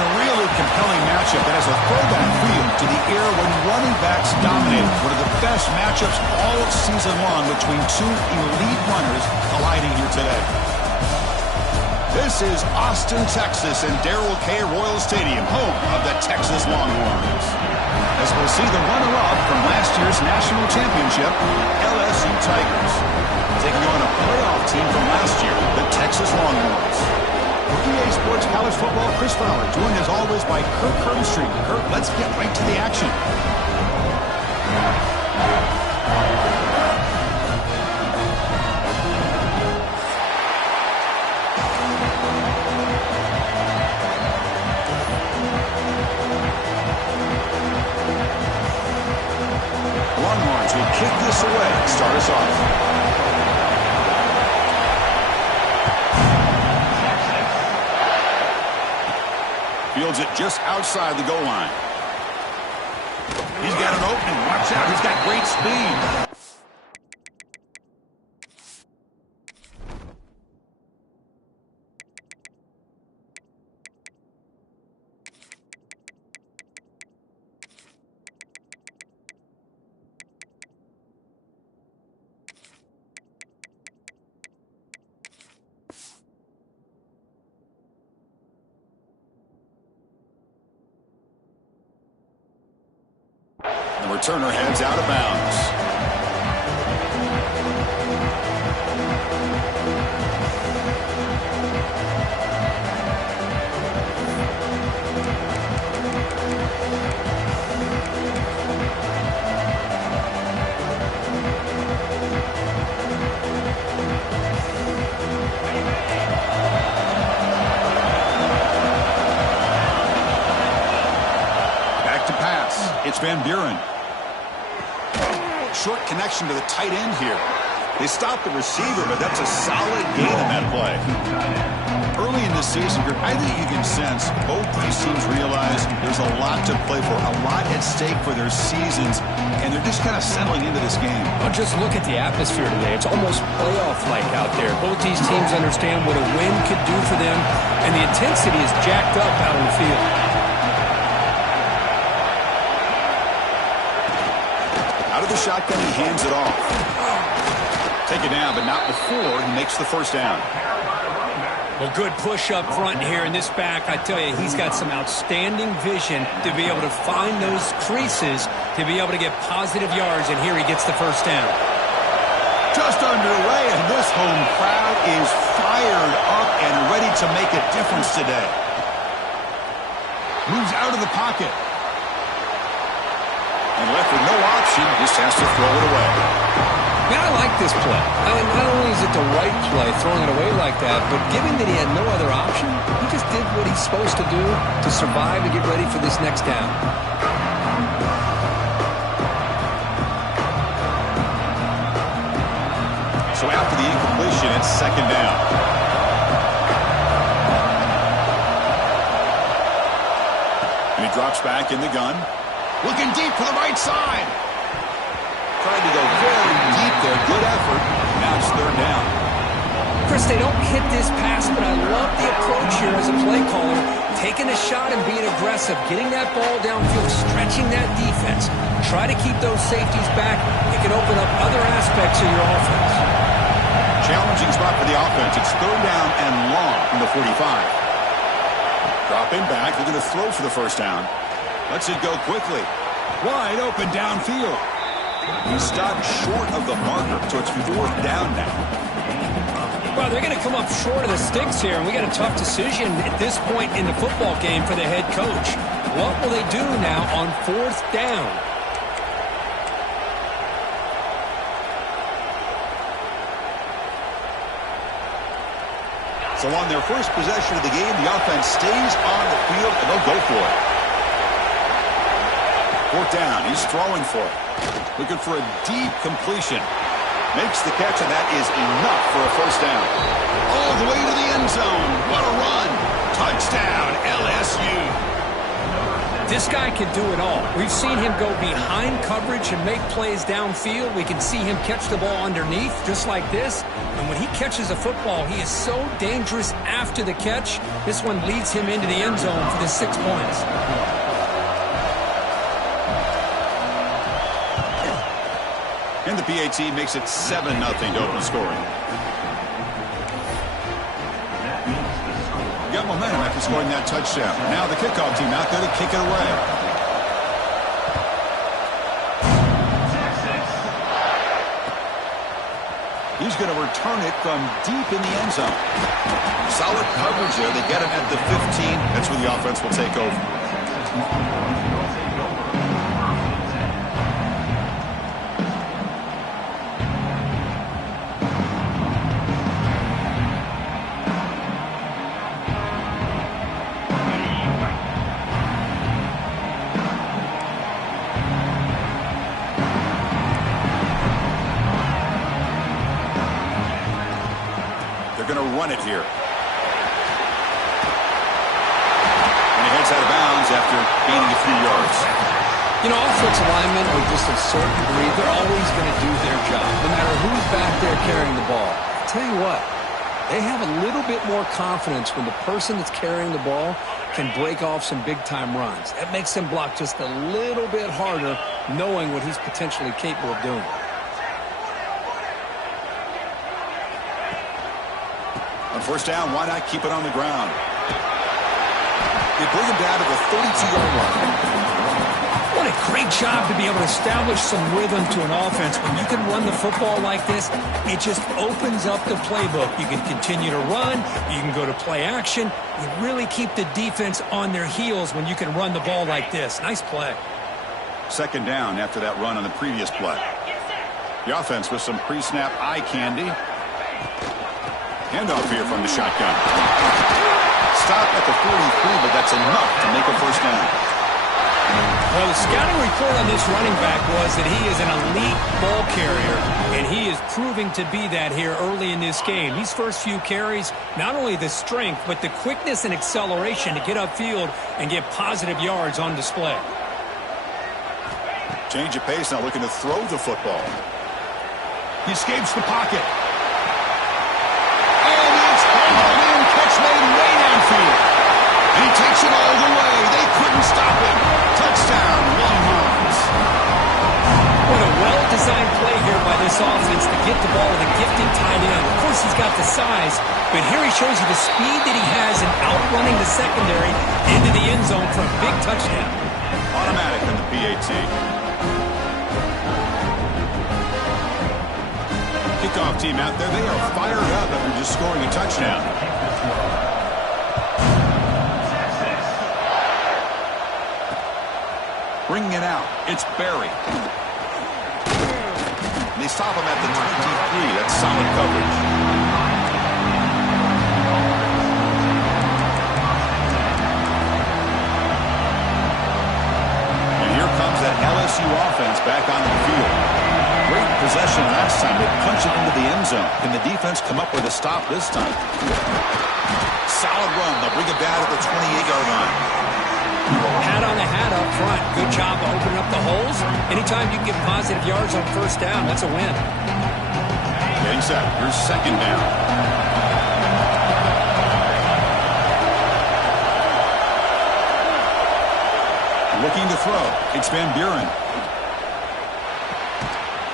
a really compelling matchup that has a throwback feel to the era when running backs dominated. One of the best matchups all season long between two elite runners colliding here today. This is Austin, Texas, and Darrell K. Royal Stadium, home of the Texas Longhorns. As we'll see the runner-up from last year's national championship, LSU Tigers, taking on a playoff team from last year, the Texas Longhorns. EA Sports College Football, Chris Fowler, joined as always by Kirk Herbstreit. Kirk, let's get right to the action. Longhorns will kick this away and start us off. Fields it just outside the goal line. He's got an opening. Watch out. He's got great speed. The returner heads out of bounds. Back to pass. It's Van Buren. Short connection to the tight end here. They stopped the receiver, but that's a solid gain on that play. Early in the season, I think you can sense both these teams realize there's a lot to play for, a lot at stake for their seasons, and they're just kind of settling into this game. Well, just look at the atmosphere today. It's almost playoff-like out there. Both these teams understand what a win could do for them, and the intensity is jacked up out on the field. Out of the shotgun, he hands it off. Take it down, but not before he makes the first down. Well, good push up front here, and this back, I tell you, he's got some outstanding vision to be able to find those creases, to be able to get positive yards, and here he gets the first down. Just underway, and this home crowd is fired up and ready to make a difference today. Moves out of the pocket. And left with no option, just has to throw it away. Man, I like this play. Not only is it the right play, throwing it away like that, but given that he had no other option, he just did what he's supposed to do to survive and get ready for this next down. So after the incompletion, it's second down. And he drops back in the gun. Looking deep for the right side. Trying to go very deep there. Good effort. Now it's third down. Chris, they don't hit this pass, but I love the approach here as a play caller. Taking a shot and being aggressive. Getting that ball downfield. Stretching that defense. Try to keep those safeties back. It can open up other aspects of your offense. Challenging spot for the offense. It's third down and long from the 45. Dropping back. They're going to throw for the first down. Lets it go quickly. Wide open downfield. He stopped short of the marker, so it's fourth down now. Well, they're going to come up short of the sticks here, and we got a tough decision at this point in the football game for the head coach. What will they do now on fourth down? So on their first possession of the game, the offense stays on the field, and they'll go for it. Fourth down. He's throwing for it. Looking for a deep completion. Makes the catch, and that is enough for a first down. All the way to the end zone. What a run. Touchdown, LSU. This guy can do it all. We've seen him go behind coverage and make plays downfield. We can see him catch the ball underneath, just like this. And when he catches a football, he is so dangerous after the catch. This one leads him into the end zone for the 6 points. And the PAT makes it 7-0 to open scoring. Got momentum after scoring that touchdown. Now the kickoff team out there to kick it away. He's going to return it from deep in the end zone. Solid coverage there. They get him at the 15. That's where the offense will take over. Run it here. And he heads out of bounds after gaining a few yards. You know, offensive linemen are just a certain breed. They're always going to do their job, no matter who's back there carrying the ball. I'll tell you what, they have a little bit more confidence when the person that's carrying the ball can break off some big-time runs. That makes them block just a little bit harder, knowing what he's potentially capable of doing. On first down, why not keep it on the ground? They bring him down to the 32-yard line. What a great job to be able to establish some rhythm to an offense. When you can run the football like this, it just opens up the playbook. You can continue to run. You can go to play action. You really keep the defense on their heels when you can run the ball like this. Nice play. Second down after that run on the previous play. The offense with some pre-snap eye candy. Handoff here from the shotgun. Stop at the 43, but that's enough to make a first down. Well, the scouting report on this running back was that he is an elite ball carrier, and he is proving to be that here early in this game. These first few carries, not only the strength, but the quickness and acceleration to get upfield and get positive yards on display. Change of pace, now looking to throw the football. He escapes the pocket. Catch made way downfield. And he takes it all the way. They couldn't stop him. Touchdown, Longhorns. What a well-designed play here by this offense to get the ball with a gifted tight end. Of course, he's got the size, but here he shows you the speed that he has in outrunning the secondary into the end zone for a big touchdown. Automatic in the PAT. Kickoff team out there, they are fired up after just scoring a touchdown. Bringing it out, it's Berry. They stop him at the 23. That's solid coverage. And here comes that LSU offense back onto the field. Great possession last time. They punch it into the end zone. Can the defense come up with a stop this time? Solid run. They'll bring it down to the 28-yard line. Hat on the hat up front. Good job of opening up the holes. Anytime you can get positive yards on first down, that's a win. Getting set. Here's second down. Looking to throw. It's Van Buren.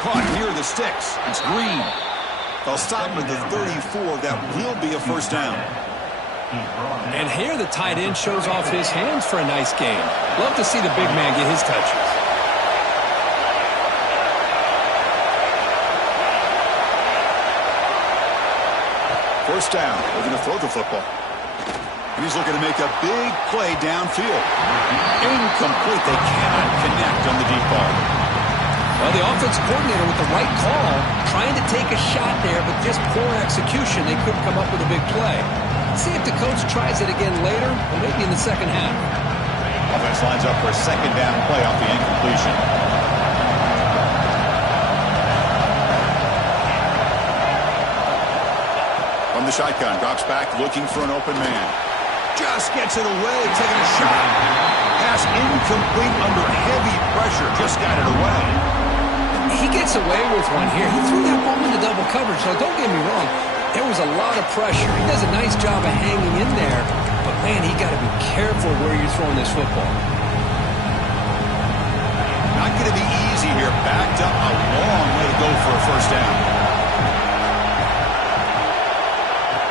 Caught near the sticks. It's Green. They'll stop at the 34. That will be a first down. And here the tight end shows off his hands for a nice game. Love to see the big man get his touches. First down. They're going to throw the football. And he's looking to make a big play downfield. Incomplete. They cannot connect on the deep ball. Well, the offensive coordinator with the right call, trying to take a shot there, but just poor execution. They couldn't come up with a big play. Let's see if the coach tries it again later, or maybe in the second half. Offense lines up for a second down play off the incompletion. From the shotgun, drops back, looking for an open man. Just gets it away, taking a shot. pass incomplete under heavy pressure. Just got it away. He gets away with one here. He threw that ball into double coverage. So don't get me wrong. There was a lot of pressure. He does a nice job of hanging in there. But, man, he got to be careful where you're throwing this football. Not going to be easy here. Backed up a long way to go for a first down.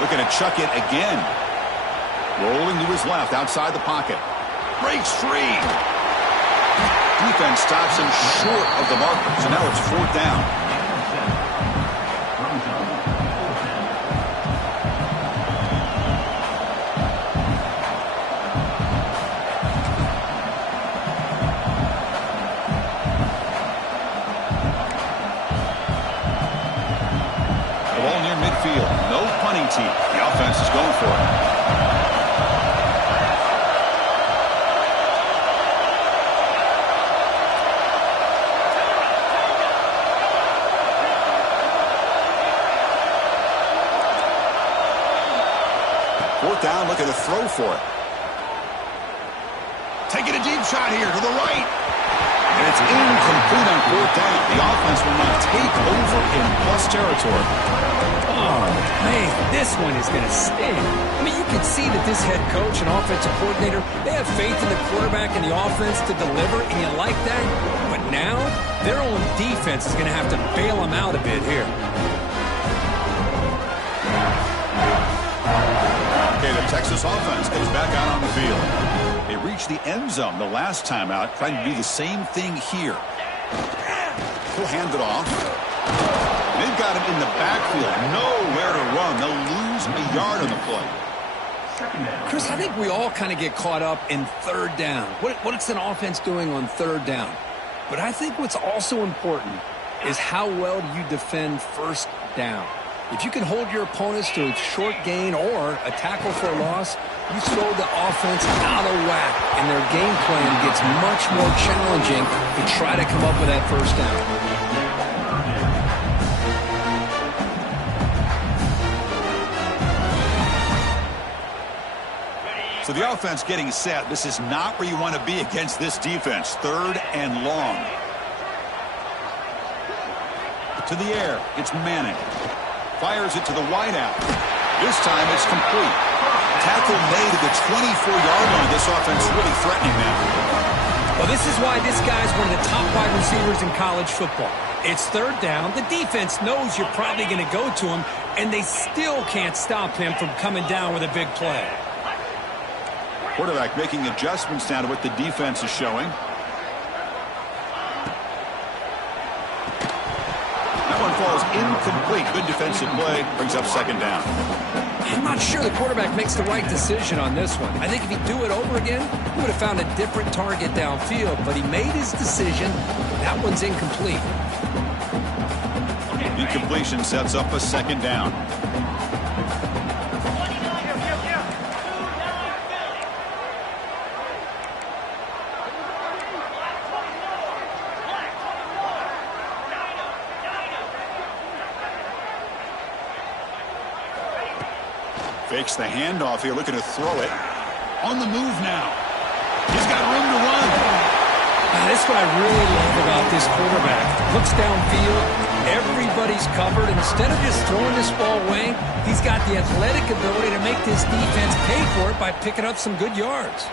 Looking to chuck it again. Rolling to his left outside the pocket. Breaks free. Defense stops him short of the marker. So now it's fourth down. The ball near midfield. No punting team. The offense is going for it. Fourth down, looking to throw for it. Taking a deep shot here to the right. And it's incomplete on fourth down. The offense will not take over in plus territory. Oh, man, this one is going to sting. I mean, you can see that this head coach and offensive coordinator, they have faith in the quarterback and the offense to deliver, and you like that. But now, their own defense is going to have to bail them out a bit here. Okay, the Texas offense comes back out on the field. They reached the end zone the last time out, trying to do the same thing here. He'll hand it off. They've got him in the backfield. Nowhere to run. They'll lose a yard on the play. Chris, I think we all kind of get caught up in third down. What's an offense doing on third down? But I think what's also important is how well do you defend first down. If you can hold your opponents to a short gain or a tackle for a loss, you throw the offense out of whack, and their game plan gets much more challenging to try to come up with that first down. So the offense getting set. This is not where you want to be against this defense. Third and long. To the air. It's Manning. Fires it to the wideout. This time it's complete. Tackle made at the 24-yard line. This offense really threatening them. Well, this is why this guy's one of the top wide receivers in college football. It's third down. The defense knows you're probably going to go to him, and they still can't stop him from coming down with a big play. Quarterback making adjustments now to what the defense is showing. That one falls incomplete. Good defensive play. Brings up second down. I'm not sure the quarterback makes the right decision on this one. I think if he'd do it over again, he would have found a different target downfield. But he made his decision. That one's incomplete. Incompletion sets up a second down. Fakes the handoff here, looking to throw it. On the move now. He's got room to run. Now, that's what I really love about this quarterback. Looks downfield. Everybody's covered. Instead of just throwing this ball away, he's got the athletic ability to make this defense pay for it by picking up some good yards.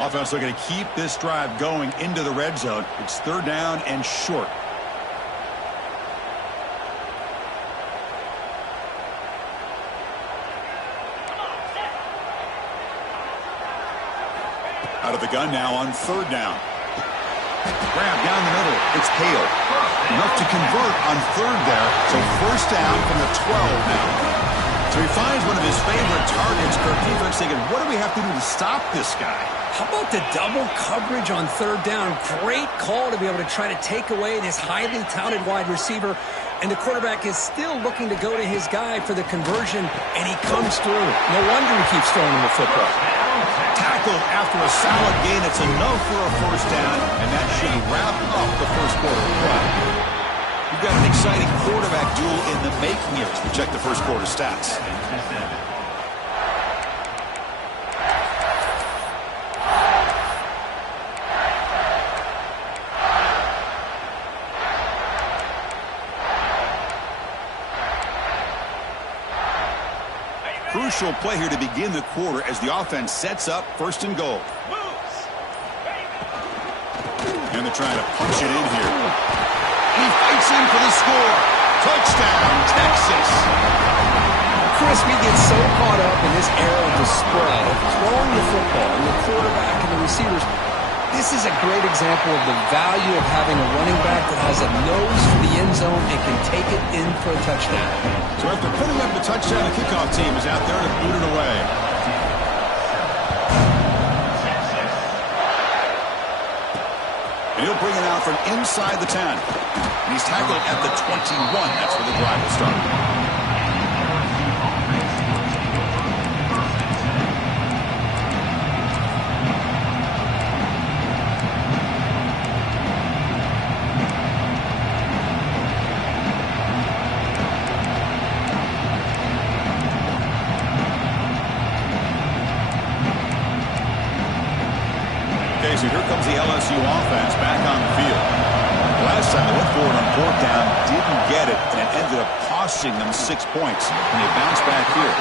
Offense looking to keep this drive going into the red zone. It's third down and short. Out of the gun now on third down. Grab down the middle. It's Hale. Enough to convert on third there. So first down from the 12 now. So he finds one of his favorite targets. Kirk defense thinking, what do we have to do to stop this guy? How about the double coverage on third down? Great call to be able to try to take away this highly touted wide receiver. And the quarterback is still looking to go to his guy for the conversion, and he comes through. No wonder he keeps throwing him the football. Tackled after a solid gain. It's enough for a first down, and that should wrap up the first quarter of play. We've got an exciting quarterback duel in the making here as we check the first quarter stats. Crucial play here to begin the quarter as the offense sets up first and goal. And they're trying to punch it in here. He fights in for the score. Touchdown, Texas. Chris, we get so caught up in this era of the spread, of throwing the football, and the quarterback and the receivers. This is a great example of the value of having a running back that has a nose for the end zone and can take it in for a touchdown. So after putting up the touchdown, the kickoff team is out there to boot it away. And he'll bring it out from inside the 10. And he's tackled at the 21. That's where the drive will start. So here comes the LSU offense back on the field. Last time they went for it on fourth down, didn't get it, and it ended up costing them 6 points. And they bounce back here.